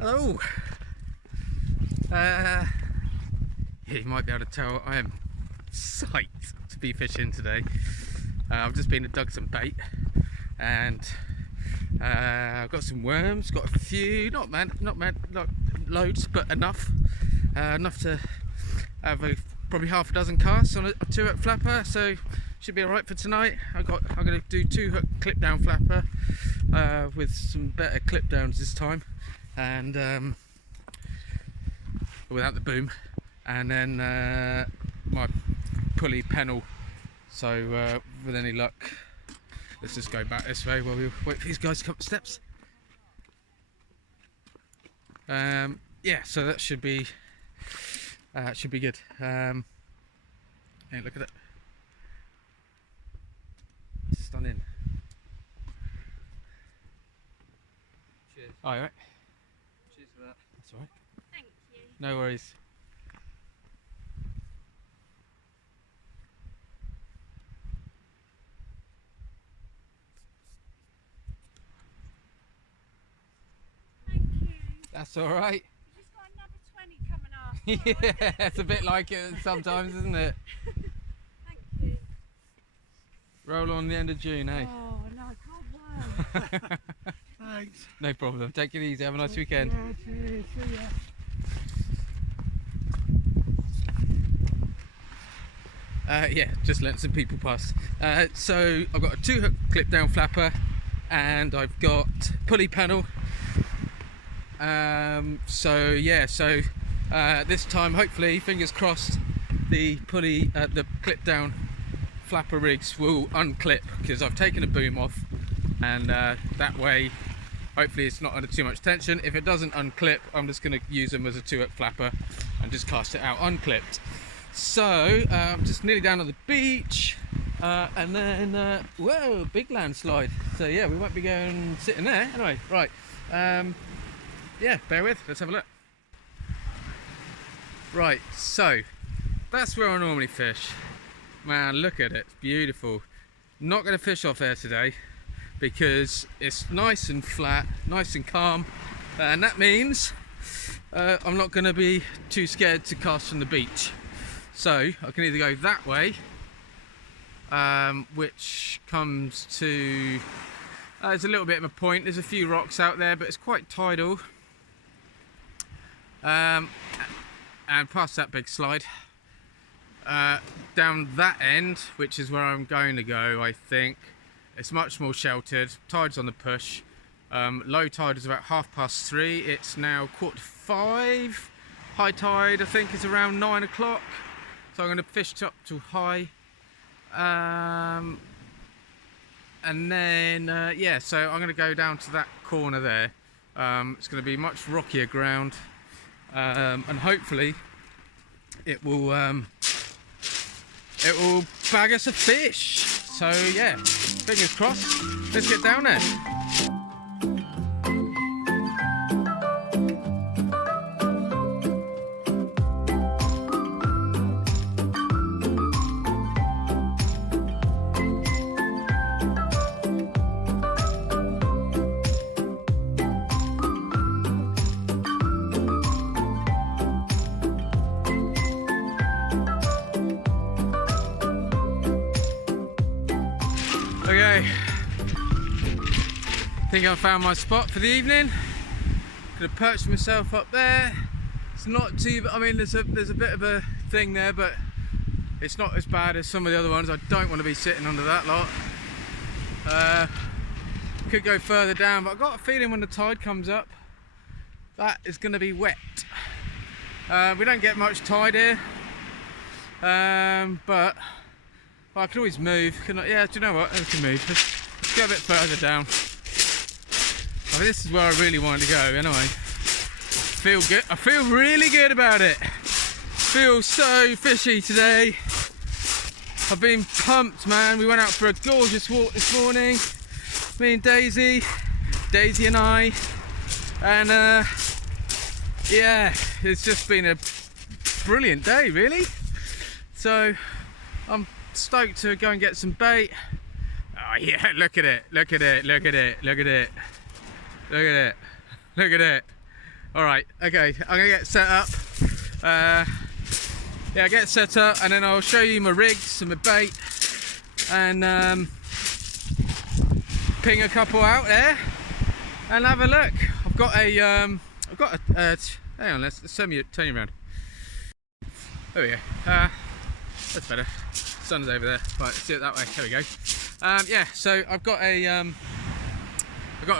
Hello. Yeah, you might be able to tell I am psyched to be fishing today. I've just been and dug some bait, and I've got some worms. Got a few, not loads, but enough to have probably half a dozen casts on a 2-hook flapper. So should be all right for tonight. I'm going to do 2-hook clip down flapper with some better clip downs this time, and without the boom, and then my pulley pennel. So with any luck, let's just go back this way while we wait for these guys to come up the steps. Yeah, so that should be good. Hey, look at it, stunning. Cheers. Oh, you right? Cheers for that. That's all right. Thank you. No worries. Thank you. That's all right. You just got another 20 coming after. Yeah, it's a bit like it sometimes, isn't it? Thank you. Roll on the end of June, eh? Oh no, I can't wait. Thanks. No problem. Take it easy. Have a nice weekend. Yeah, cheers. See ya. Yeah, just let some people pass. So I've got a 2-hook clip down flapper, and I've got pulley panel. So yeah, this time, hopefully, fingers crossed, the pulley, the clip down flapper rigs will unclip, because I've taken a boom off, and that way hopefully it's not under too much tension. If it doesn't unclip, I'm just going to use them as a 2-hook flapper and just cast it out unclipped. So I'm just nearly down on the beach, and then whoa, big landslide. So yeah, we won't be going sitting there anyway. Right, yeah, bear with, let's have a look. Right, so that's where I normally fish. Man, look at it, it's beautiful. Not going to fish off there today because it's nice and flat, nice and calm, and that means I'm not going to be too scared to cast from the beach. So I can either go that way, which comes to, there's a little bit of a point, there's a few rocks out there, but it's quite tidal, and past that big slide, down that end, which is where I'm going to go. I think it's much more sheltered, tide's on the push. Low tide is about 3:30, it's now 4:45, high tide I think is around 9 o'clock. So I'm going to fish up to high, and then yeah, so I'm going to go down to that corner there. It's going to be much rockier ground, and hopefully it will bag us a fish. So yeah, fingers crossed. Let's get down there. Okay, I think I found my spot for the evening. Gonna perch myself up there. It's not too, I mean there's a bit of a thing there, but it's not as bad as some of the other ones. I don't want to be sitting under that lot. Could go further down, but I've got a feeling when the tide comes up, that is going to be wet. We don't get much tide here, but well, I can always move. Yeah, do you know what? I can move. Let's go a bit further down. I mean, this is where I really wanted to go anyway. Feel good. I feel really good about it. Feel so fishy today. I've been pumped, man. We went out for a gorgeous walk this morning. Me and Daisy and I. And yeah, it's just been a brilliant day, really. So I'm stoked to go and get some bait. Oh yeah, look at it, look at it, look at it, look at it, look at it, look at it. All right, okay, I'm gonna get set up. Yeah, get set up, and then I'll show you my rigs and my bait, and ping a couple out there and have a look. I've got a hang on, let's turn you around. There we go. That's better. Sun's over there. Right, let's do it that way. There we go. Yeah, so I've got a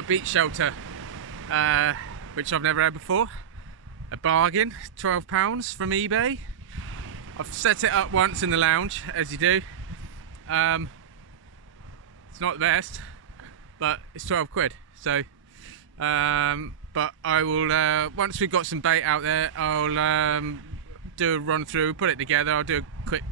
beach shelter, which I've never had before. A bargain, £12 from eBay. I've set it up once in the lounge, as you do. It's not the best, but it's 12 quid. So, but I will, once we've got some bait out there, I'll do a run through, put it together. I'll do a quick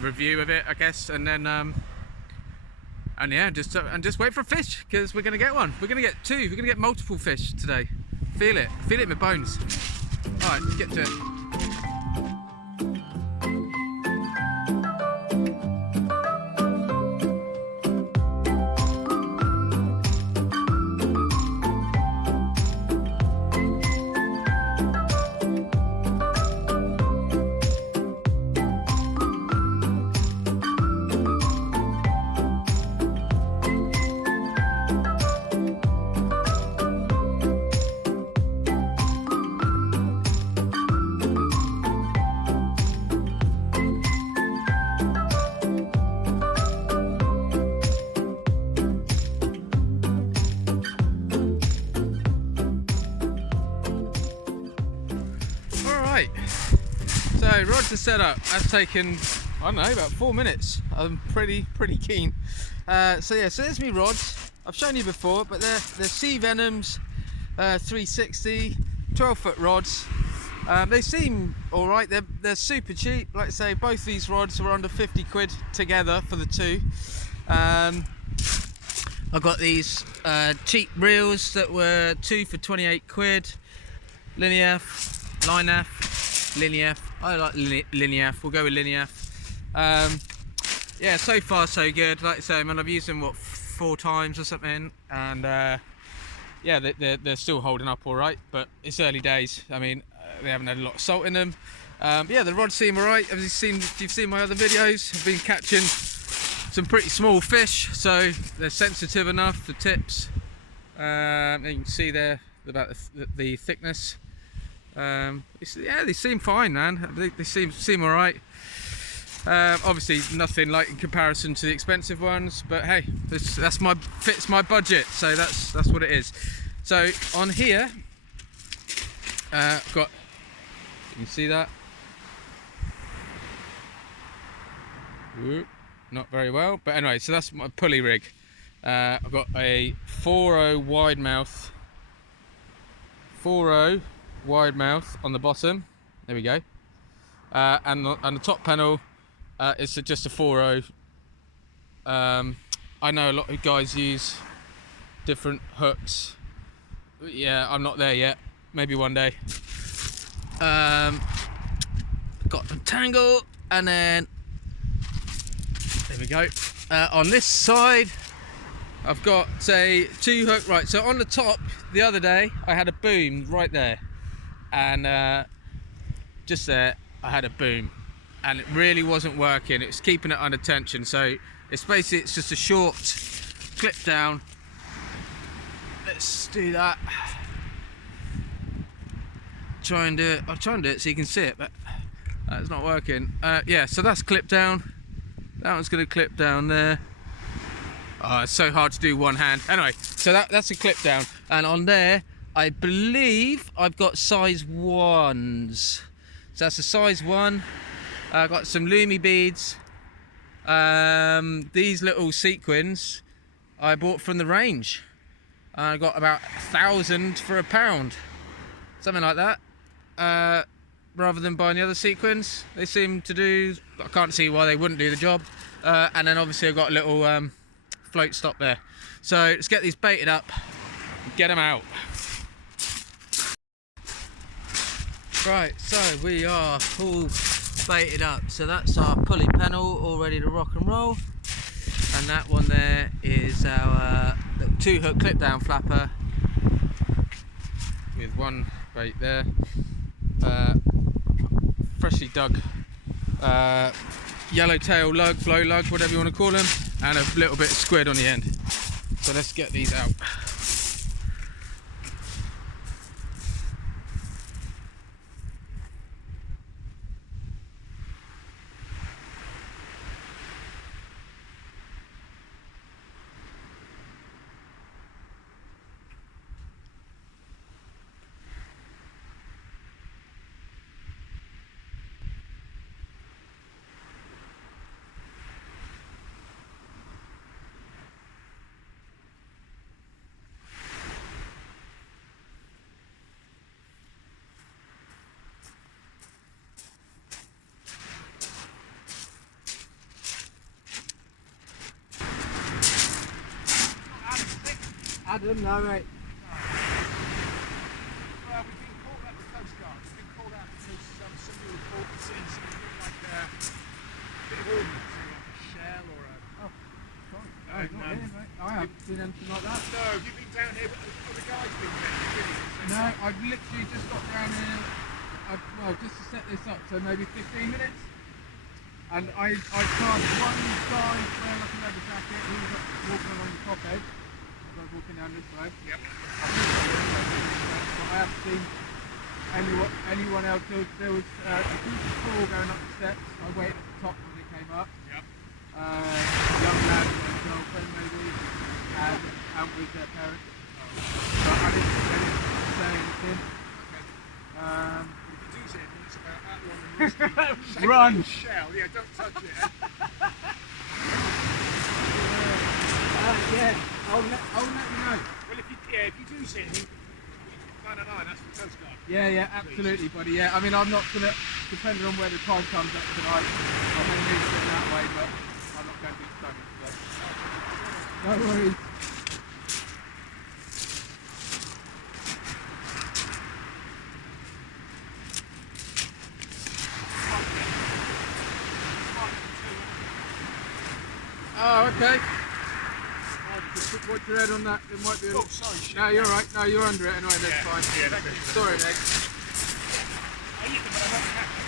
review of it, I guess, and then, and yeah, just wait for a fish, because we're gonna get one. We're gonna get two. We're gonna get multiple fish today. Feel it in my bones. All right, let's get to it. Right, so rods are set up. That's taken, I don't know, about 4 minutes. I'm pretty keen. So yeah, so there's me rods. I've shown you before, but they're Sea Venoms 360 12-foot rods. They seem all right. They're super cheap. Like I say, both these rods were under 50 quid together for the two. I've got these cheap reels that were 2 for 28 quid. Lineaf, Lineaf, Lineaf. I like Lineaf. We'll go with Lineaf. Yeah, so far so good. Like I say, man, I've used them what 4 times or something, and yeah, they're still holding up all right. But it's early days. I mean, they haven't had a lot of salt in them. Yeah, the rods seem all right. If you've seen my other videos, I've been catching some pretty small fish, so they're sensitive enough. The tips, you can see there about the thickness. Yeah, they seem fine, man. They seem all right. Obviously nothing like in comparison to the expensive ones, but hey, fits my budget, so that's what it is. So on here, I've got, you can see that. Ooh, not very well, but anyway, so that's my pulley rig. I've got a 4.0 wide mouth. 4.0 wide mouth on the bottom. There we go. And the top panel, it's just a 4.0. I know a lot of guys use different hooks. Yeah, I'm not there yet. Maybe one day. Got the tangle, and then there we go. On this side, I've got a 2 hook. Right, so on the top, the other day, I had a boom right there, and just there, I had a boom, and it really wasn't working. It was keeping it under tension. So it's just a short clip down. Let's do that. Try and do it. I'll try and do it so you can see it, but it's not working. Yeah, so that's clipped down. That one's going to clip down there. Oh, it's so hard to do one hand. Anyway, so that's a clip down, and on there, I believe I've got size 1s. So that's a size 1. I've got some loomy beads. These little sequins I bought from the range. I got about 1,000 for £1, something like that. Rather than buying the other sequins, they seem to do. I can't see why they wouldn't do the job. And then obviously I've got a little float stop there. So let's get these baited up, get them out. Right, so we are all baited up. So that's our pulley panel all ready to rock and roll, and that one there is our little 2 hook clip down flapper with one bait there. Freshly dug yellowtail lug, blow lug, whatever you want to call them, and a little bit of squid on the end. So let's get these out. Adam, no mate. Well, we've been called out the coastguard. We've been called out because somebody reported seeing something look like a bit of ordnance, like a shell or a. Sorry. No, And, not here, mate. I haven't seen anything like that. No, have you been down here? Oh, the guy's been there. Really? No, I've literally just got down here. Well, just to set this up, so maybe 15 minutes. And I passed one guy wearing like a leather jacket. He was walking along the top edge. I was walking down this way. Yep. But I haven't seen anyone else. There was a group of four going up the steps. I waited at the top when they came up. Yep. Young lad and his girlfriend maybe, and with their parents. But I didn't say anything. Okay. If you do see anything, it's about that long and rusty. Run! Shell. Yeah, don't touch it. Yeah, I'll let you know. Well, if you do see anything, 999, that's the Coast Guard. Yeah, absolutely, buddy. Yeah, I mean, I'm not gonna, depending on where the tide comes up tonight, I may move it that way, but I'm not going to be stunning today. No worries. Oh, okay. Just watch your head on that. There might be a... Oh, sorry, shit. No, you're right. No, you're under it anyway. That's Yeah, fine. yeah, that's it. Sorry, mate. I hit them, but I won't catch them.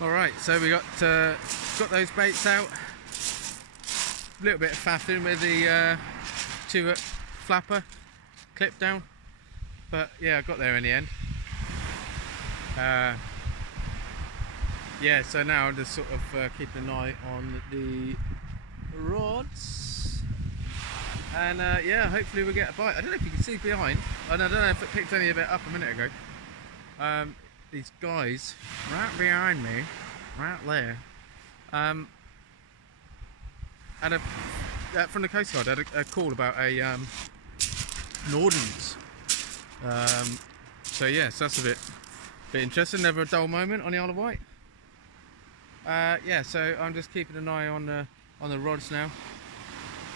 All right, so we got those baits out. A little bit of faffing with the 2-foot flapper clip down, but yeah, I got there in the end. Yeah, so now I'm just sort of keeping an eye on the rods, and yeah, hopefully we'll get a bite. I don't know if you can see behind, and I don't know if it picked any of it up a minute ago. These guys right behind me, right there, had a from the coastguard had a call about an ordnance. So yes, that's a bit interesting. Never a dull moment on the Isle of Wight. Yeah, so I'm just keeping an eye on the rods now.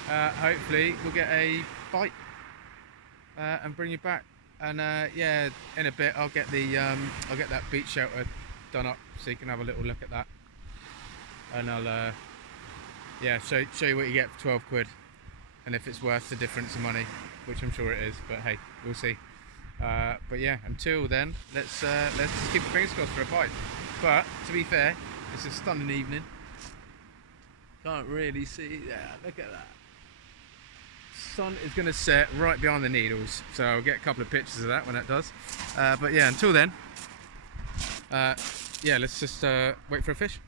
Hopefully we'll get a bite and bring you back. And yeah, in a bit I'll get that beach shelter done up so you can have a little look at that. And I'll yeah, show you what you get for 12 quid, and if it's worth the difference in money, which I'm sure it is. But hey, we'll see. But yeah, until then, let's just keep our fingers crossed for a bite. But to be fair, it's a stunning evening. Can't really see that. Look at that. Sun is going to set right behind the needles, so I'll get a couple of pictures of that when that does. But yeah, until then, yeah, let's just wait for a fish.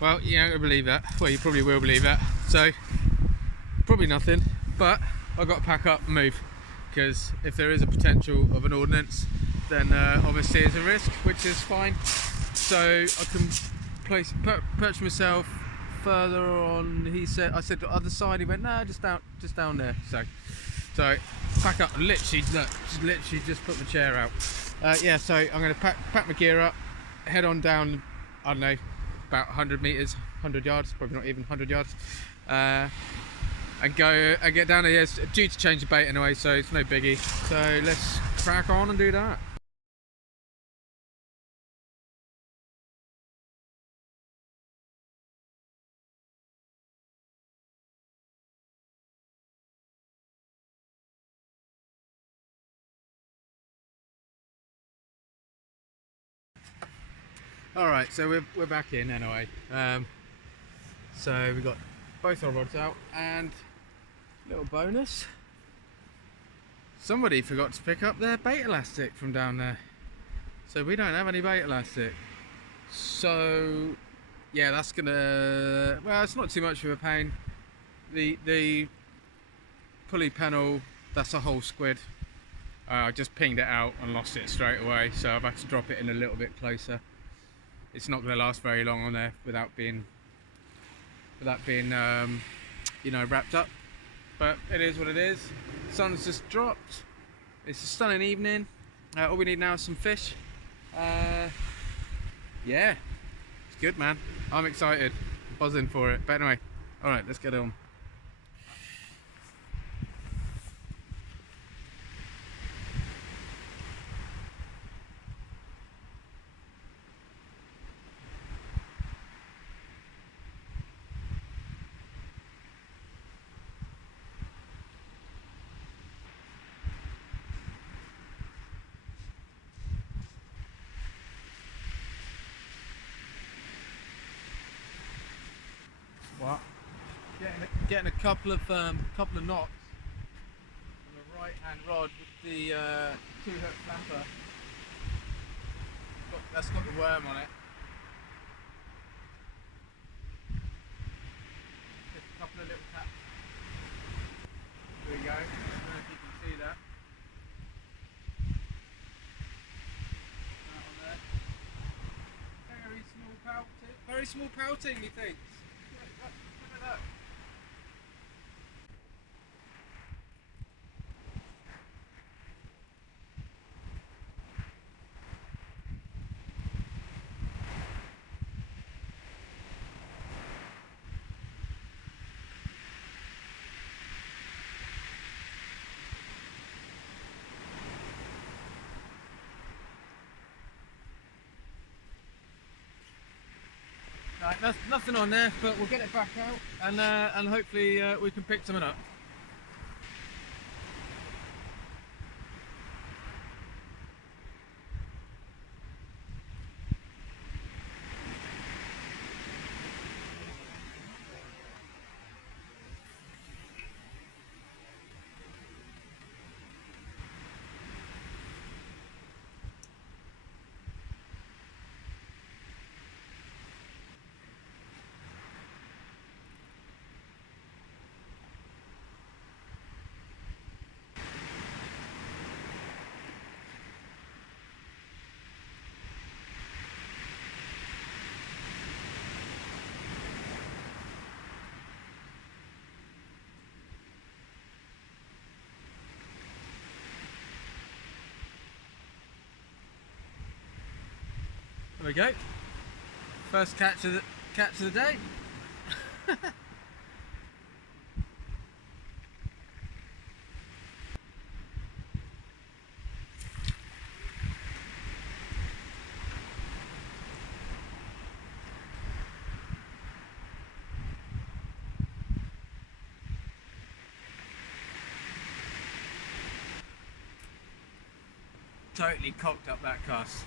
Well, you ain't gonna believe that. Well, you probably will believe that. So, probably nothing. But I've got to pack up and move, because if there is a potential of an ordnance, then obviously there's a risk, which is fine. So I can perch myself further on. I said the other side. He went, no, just down there. So pack up. Literally just put my chair out. Yeah. So I'm gonna pack my gear up, head on down. I don't know, about 100 meters, 100 yards, probably not even 100 yards. And go and get down here. It's due to change the bait anyway, so it's no biggie. So let's crack on and do that. All right, so we're back in anyway. So we got both our rods out, and little bonus, somebody forgot to pick up their bait elastic from down there, so we don't have any bait elastic. So yeah, that's gonna, well, it's not too much of a pain. The pulley panel, that's a whole squid. I just pinged it out and lost it straight away, so I've had to drop it in a little bit closer. It's not going to last very long on there without being you know, wrapped up. But it is what it is. Sun's just dropped. It's a stunning evening. All we need now is some fish. Yeah, it's good, man. I'm excited, buzzing for it. But anyway, all right, let's get on. What? Getting a couple of knots on the right hand rod with the 2-hook flapper. That's got the worm on it. Just a couple of little taps. There we go. I don't know if you can see that. That on there. Very small pouting, methinks. Look at that. Right, nothing on there, but we'll get it back out, and hopefully we can pick something up. There we go. First catch of the day. Totally cocked up that cast.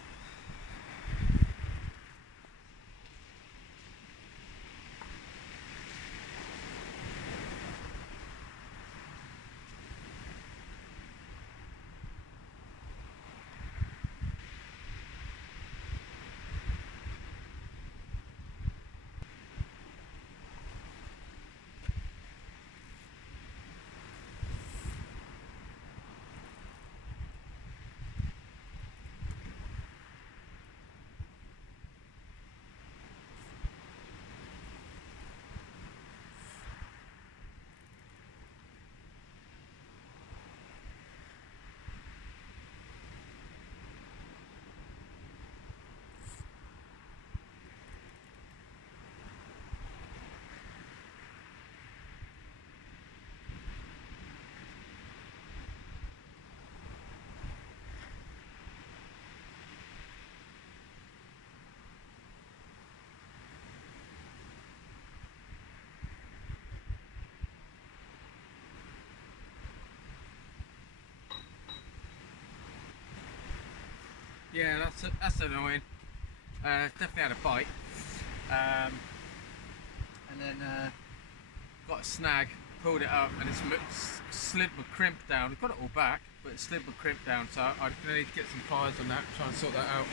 Yeah, that's annoying. Definitely had a bite. And then got a snag, pulled it up, and it's slid my crimp down. Got it all back, but it slid my crimp down, so I'm gonna need to get some pliers on that, try and sort that out.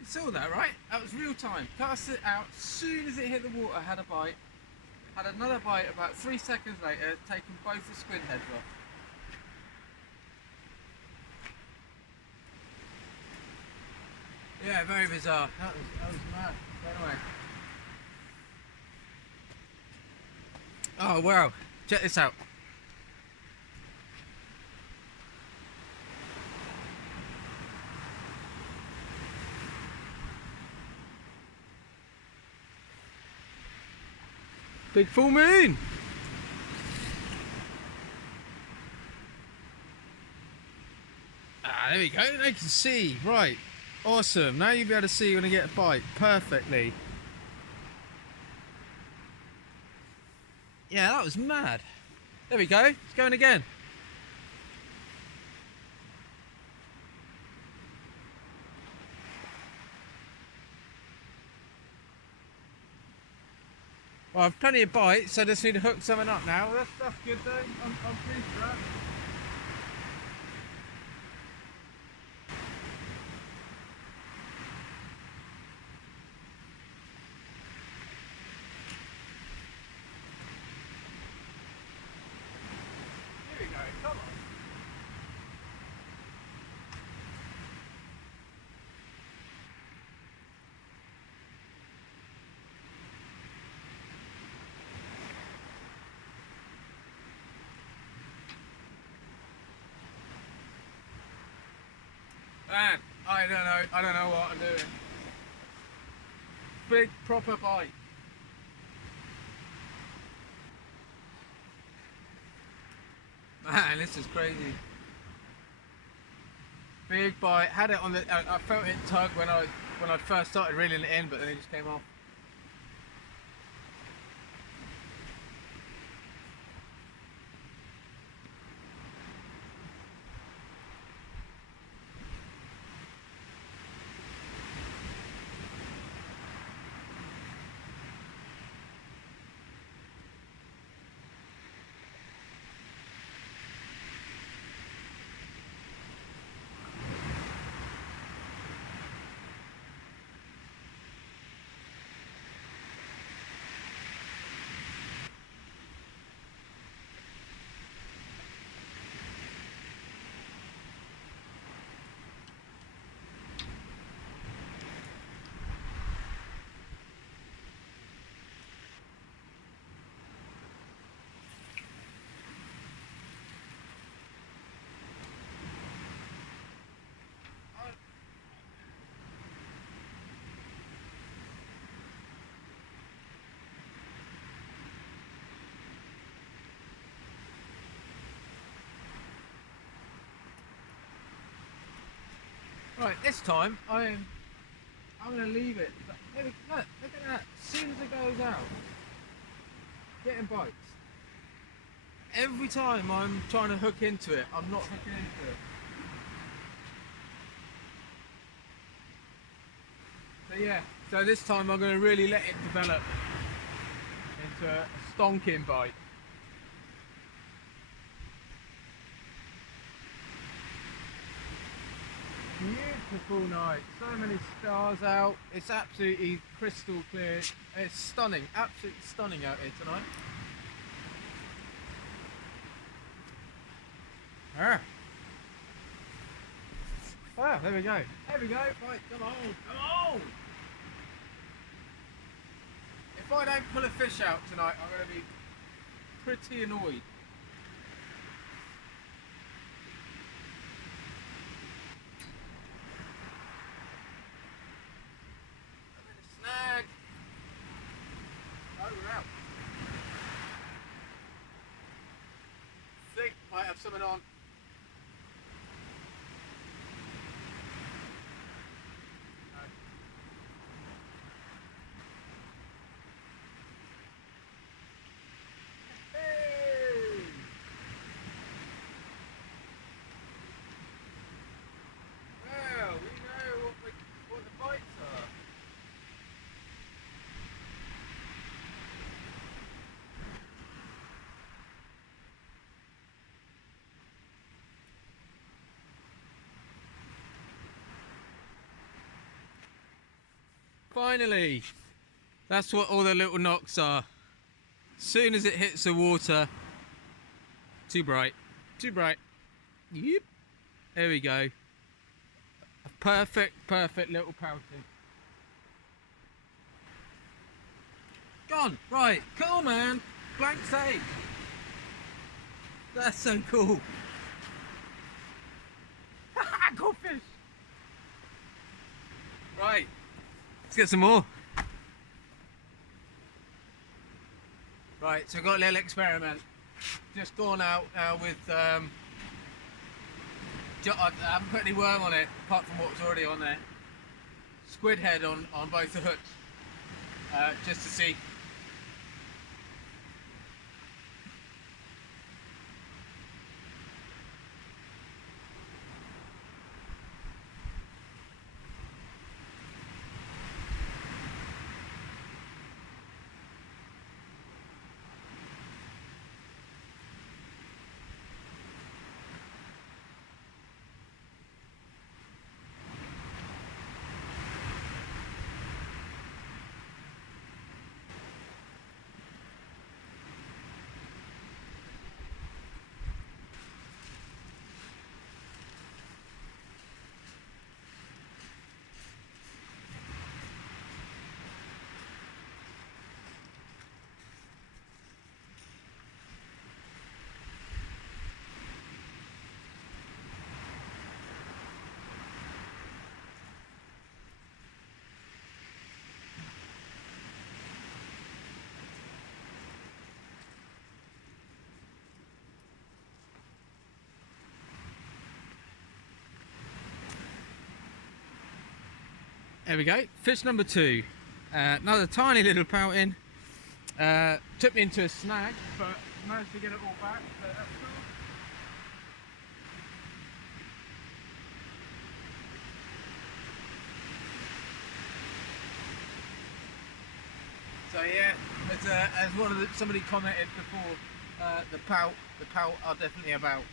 You saw that, right? That was real time. Cast it out, as soon as it hit the water, had a bite. Had another bite about 3 seconds later, taking both the squid heads off. Yeah, very bizarre. That was mad. Anyway. Oh wow, check this out. Big full moon. Ah, there we go. They can see. Right. Awesome. Now you'll be able to see when I get a bite perfectly. Yeah, that was mad. There we go. It's going again. Well, I've plenty of bites, so I just need to hook something up now. That's good though. I'm pleased with that. Here we go, come on. Man, I don't know what I'm doing. Big proper bite. Man, this is crazy. Big bite. Had it on the. I felt it tug when I first started reeling it in, but then it just came off. Right, this time I'm going to leave it. Look at that. As soon as it goes out, getting bites. Every time I'm trying to hook into it, I'm not hooking into it. So yeah, so this time I'm going to really let it develop into a stonking bite. Beautiful night, so many stars out, it's absolutely crystal clear, it's stunning, absolutely stunning out here tonight. Ah, there we go, right, come on! If I don't pull a fish out tonight, I'm going to be pretty annoyed. Snag! Oh, we're out. Think might have something on. Finally, that's what all the little knocks are. Soon as it hits the water, too bright. Yep. There we go. A perfect little pouting. Gone. Right. Cool, man. Blank save. That's so cool. Got fish. Right. Let's get some more. Right, so I've got a little experiment. Just gone out now with, I haven't put any worm on it, apart from what was already on there. Squid head on both the hooks, just to see. There we go, fish number 2. Another tiny little pouting. Took me into a snag, but managed to get it all back, so that's cool. So yeah, as somebody commented before, the pout are definitely about.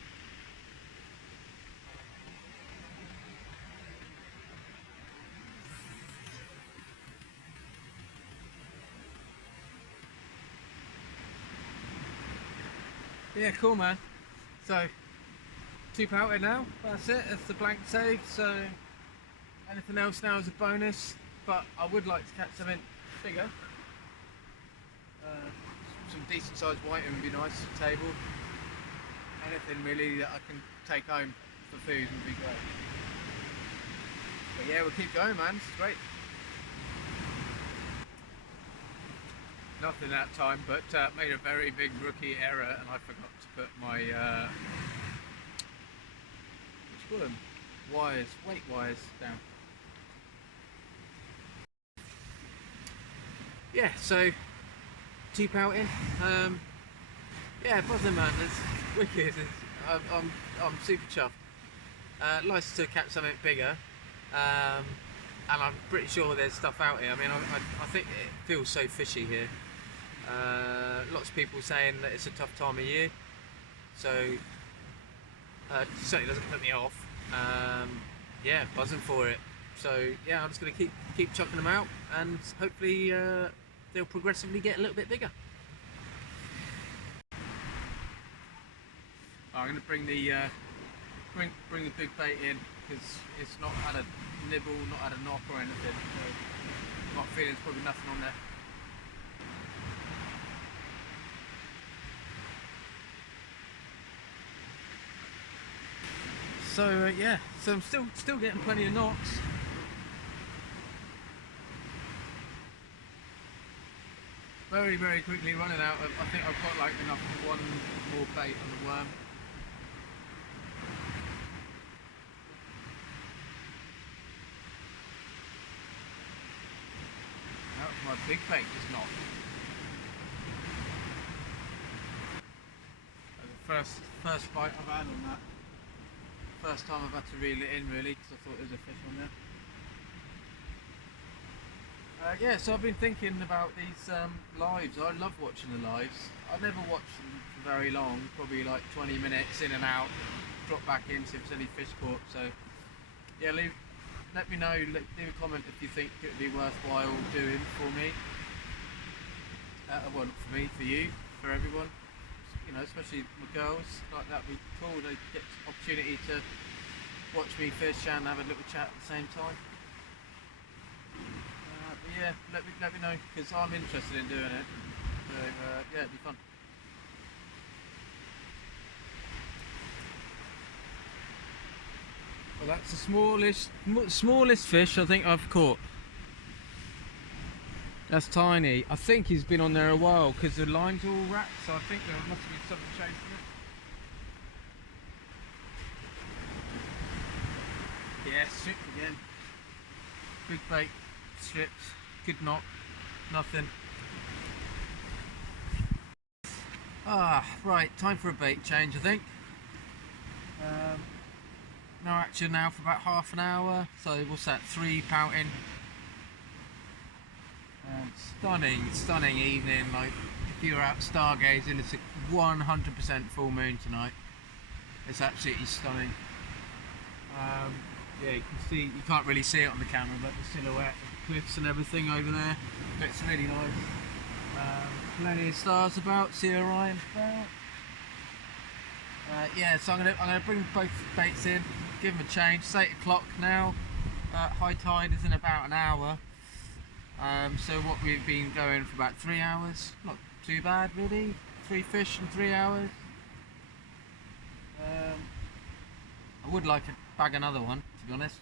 Yeah, cool, man. So 2 pouted now, that's it, that's the blank save. So anything else now is a bonus, but I would like to catch something bigger. Some decent sized whiting would be nice at the table. Anything really that I can take home for food would be great. But yeah, we'll keep going, man, it's great. Nothing that time, but made a very big rookie error, and I forgot to put my weight wires down. Yeah, so £2 in. Yeah, buzzing man, it's wicked. I'm super chuffed. Nice to catch something bigger, and I'm pretty sure there's stuff out here. I mean, I think it feels so fishy here. Lots of people saying that it's a tough time of year, so it certainly doesn't put me off. Yeah, buzzing for it. So yeah, I'm just going to keep chucking them out, and hopefully they'll progressively get a little bit bigger. I'm going to bring the bring the big bait in, because it's not had a nibble, not had a knock or anything. So I'm not feeling there's probably nothing on there. So yeah, so I'm still getting plenty of knocks. Very quickly running out. I think I've got like enough for one more bait on the worm. That was my big bait just knocked. The first bite I've had on that. First time I've had to reel it in really, because I thought there was a fish on there. Yeah, so I've been thinking about these lives. I love watching the lives. I never watch them for very long, probably like 20 minutes in and out, drop back in, see if there's any fish caught. So yeah, let me know, leave a comment if you think it would be worthwhile doing for me. Well, not for me, for you, for everyone. You know, especially my girls, like that would be cool. They get the opportunity to watch me fish and have a little chat at the same time. But yeah, let me know, because I'm interested in doing it. So yeah, it'd be fun. Well, that's the smallest fish I think I've caught. That's tiny. I think he's been on there a while because the line's all wrapped, so I think there must have been something chasing it. Yeah, stripped again. Big bait, stripped, good knock, nothing. Right, time for a bait change I think. No action now for about half an hour, so what's that, 3 pouting. Stunning evening. Like if you're out stargazing, it's a 100% full moon tonight. It's absolutely stunning. Yeah, you can see, you can't really see it on the camera, but the silhouette of the cliffs and everything over there, it's really nice. Plenty of stars about. See Orion about. Yeah, so I'm gonna bring both baits in, give them a change. It's 8 o'clock now. High tide is in about an hour. So what we've been going for about 3 hours, not too bad really, 3 fish in 3 hours. I would like to bag another one, to be honest.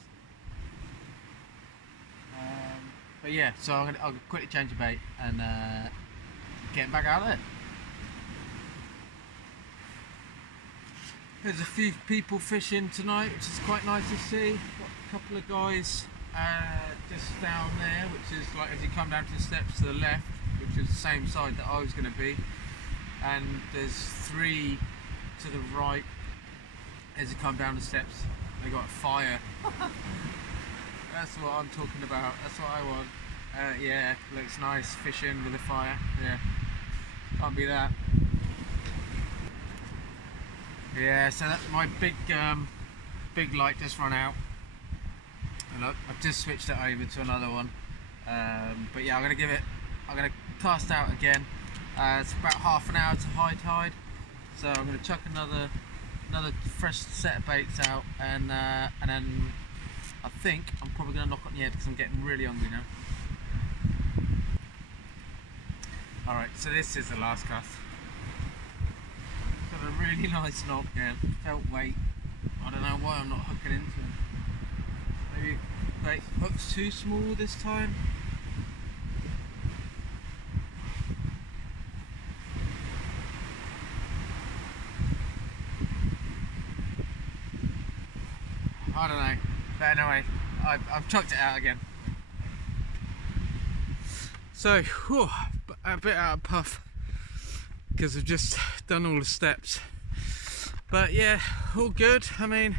But yeah, so I'll quickly change the bait and get back out there. There's a few people fishing tonight, which is quite nice to see. Got a couple of guys just down there, which is like as you come down to the steps to the left, which is the same side that I was going to be, and there's 3 to the right as you come down the steps. They got a fire. That's what I'm talking about, that's what I want. Yeah, looks nice fishing with a fire. Yeah, can't be that. Yeah, so that's my big light just run out. And I've just switched it over to another one, but yeah, I'm gonna cast out again. It's about half an hour to high tide, so I'm gonna chuck another fresh set of baits out, and then I think I'm probably gonna knock on the head because I'm getting really hungry now. All right, so this is the last cast. Got a really nice knock again. Felt weight. I don't know why I'm not hooking into him. Maybe bait hook's too small this time. I don't know. But anyway, I've chucked it out again. So, a bit out of puff because I've just done all the steps. But yeah, all good. I mean,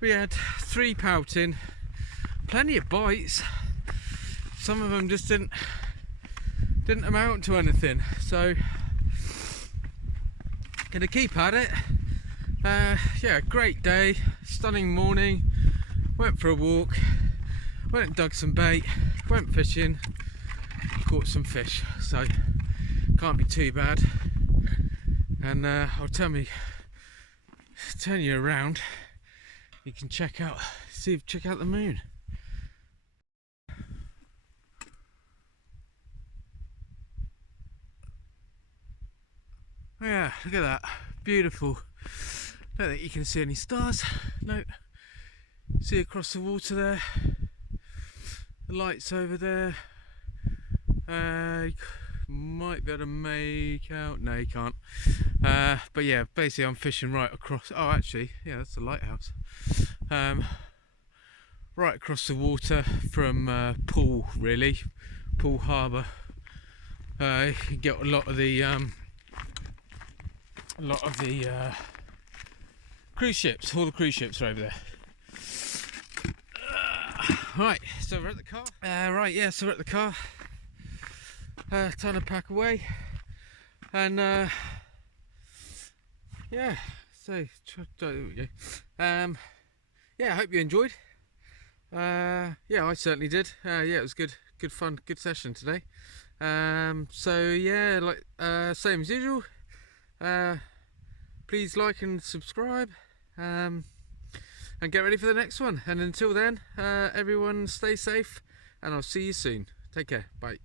we had 3 pouting, plenty of bites. Some of them just didn't amount to anything. So gonna keep at it. Yeah, great day, stunning morning. Went for a walk, went and dug some bait, went fishing, caught some fish. So can't be too bad. And I'll turn you around. You can check out the moon. Yeah, look at that, beautiful. Don't think you can see any stars. No. See across the water there. The lights over there. You might be able to make out. No, you can't. But yeah, basically I'm fishing right across. Oh, actually, yeah, that's the lighthouse. Right across the water from Poole, really, Poole Harbour. You can get a lot of the cruise ships. All the cruise ships are over there. Right, so we're at the car. So we're at the car. Time to pack away. And yeah, so there we go. Yeah, I hope you enjoyed. Yeah, I certainly did. Yeah, it was good fun, good session today. So yeah, like same as usual. Please like and subscribe. And get ready for the next one. And until then, everyone stay safe, and I'll see you soon. Take care. Bye.